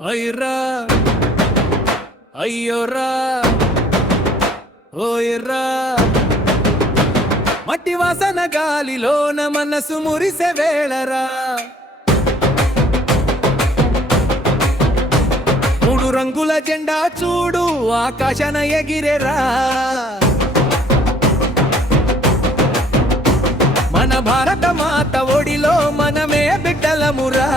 అయ్యరా అయ్యోరా ఓయరా మట్టి వాసన గాలిలోన మనసు మురిసే వేళరా మూడు రంగుల జెండా చూడు ఆకాశన ఎగిరేరా మన భారత మాత ఒడిలో మనమే బిడ్డలమురా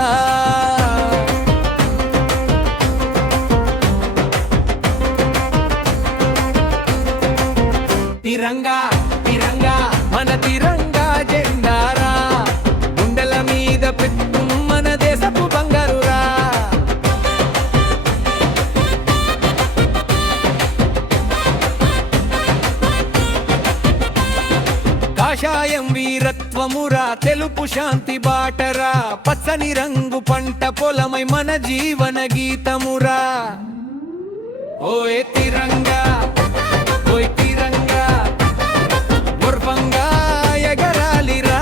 తిరంగా తిరంగా మన తిరంగా జెండారా గుండెల మీద పెట్టు మన దేశపు బంగారురా కాషాయం వీరత్వమురా తెలుపు శాంతి బాటరా పచ్చని రంగు పంట పొలమై మన జీవన గీతమురా ఓయ్ తిరంగా ఓయ్ తిరంగా గర్వంగా ఎగరాలిరా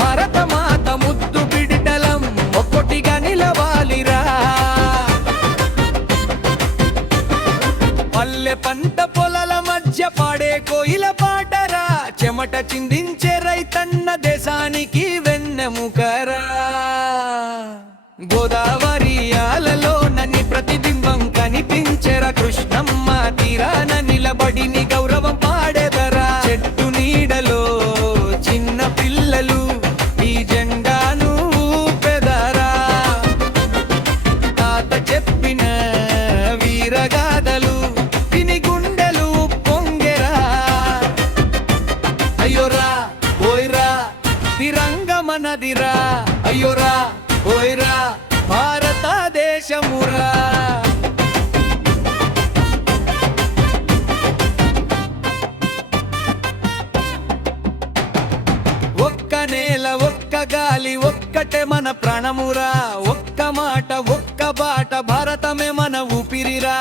భారత మాత ముద్దు బిడ్డలం ఒక్కొటిగా నిలవాలిరా పల్లె పంట పొలాల మధ్య పాడే కోయిల పాటరా చెమట చిందించే రైతన్న దేశానికి వెన్నెముకరా గోదావరి ఆలలో నని ప్రతిబింబం కనిపించెరా కృష్ణమ్మ తీరాన నిలబడి నీ గౌరవం పాడేదరా చెట్టు నీడలో చిన్న పిల్లలు ఈ జెండాను పెదరా తాత చెప్పిన వీరగాథలు విని గుండెలు పొంగెరా అయ్యోరా ఓయ్రా తిరంగ మనదిరా అయ్యోరా ఓయ్రా భారతదేశమురా ఒక్క నేల ఒక్క గాలి ఒక్కటే మన ప్రాణమురా ఒక్క మాట ఒక్క బాట భారతమే మన ఊపిరిరా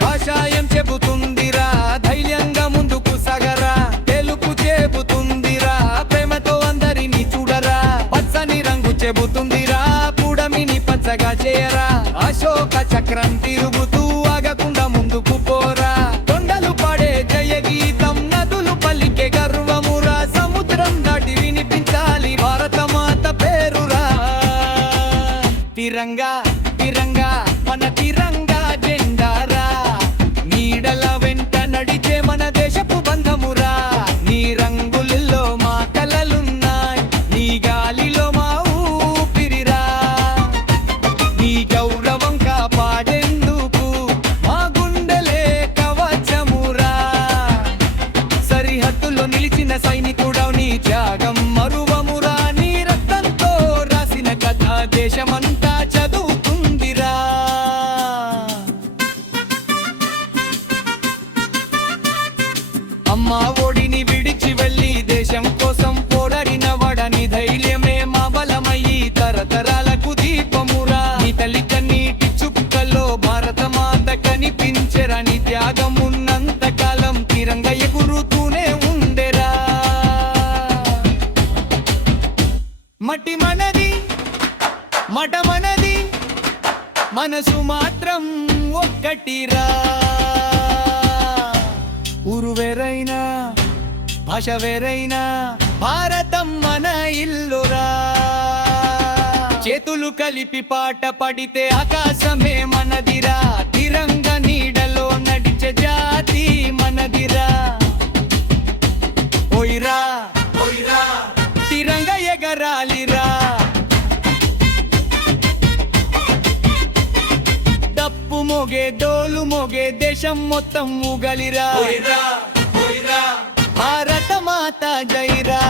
కాషాయం చెబుతుందిరా ధైర్యంగా ముందుకు సాగరా తెలుపు చెబుతుందిరా ప్రేమతో అందరినీ చూడరా పచ్చని రంగు చెబుతుందిరా పుడమిని పచ్చగా చేయరా అశోక చక్రం తిరుగుతూ ఆగకుండా ముందుకు పోరా కొండలు పాడే జయ గీతం నదులు పలికే గర్వమురా సముద్రం దాటి వినిపించాలి భారత మాత పేరురా తిరంగా తిరంగా మన తిరంగా జెండారా నీడల వెంట నడిచే మన దేశపు బంధమురా నీ రంగులలో మా కలలున్నాయి నీ గాలిలో మా ఊపిరిరా నీ గౌరవం కాపాడేందుకు మా గుండెలే కవచమురా సరిహద్దులో నిలిచిన సైనికుడవు నీ త్యాగం మరువమురా నీ రక్తంతో రాసిన కథ దేశమంతా చదువుతుందిరా అమ్మా ఒడిని విడిచి వెళ్ళి దేశం కోసం పోరాడిన వాడని ధైర్యమే మా బలమయ్యి తరతరాలకు దీపమురా నీ తల్లి కన్నీటి చుక్కల్లో భారత మాత కనిపించరని త్యాగం ఉన్నంత కాలం తిరంగ ఎగురుతూనే ఉండెరా మట్టి మనది మట మనది మనసు మాత్రం ఒక్కటిరా ఊరు వేరైనా భాష వేరైనా భారతం మన ఇల్లురా చేతులు కలిపి పాట పడితే ఆకాశమే మనదిరా తిరంగ నీడలో నడిచే జాతి మనదిరా ఓయ్రా ఓయ్రా తిరంగ ఎగరాలిరా డప్పు మోగే డోలు మోగే దేశం మొత్తం ఊగలిరా భారత మాత జైరా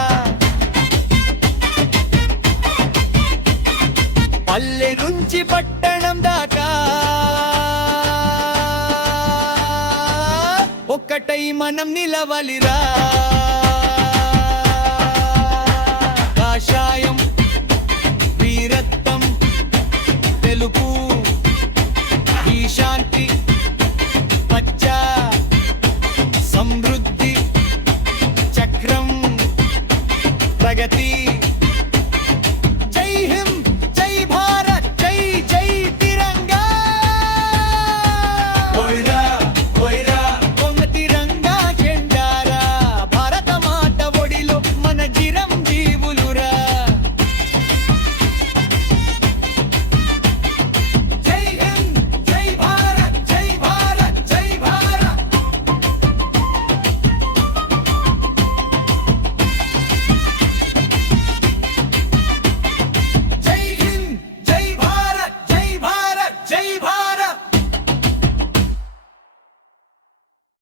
పల్లె నుంచి పట్టణం దాకా ఒక్కటై మనం నిలవలిరా కాషాయం వీరత్వం తెలుపు ఈ శాంతి పచ్చ సమృద్ధి చక్రం ప్రగతి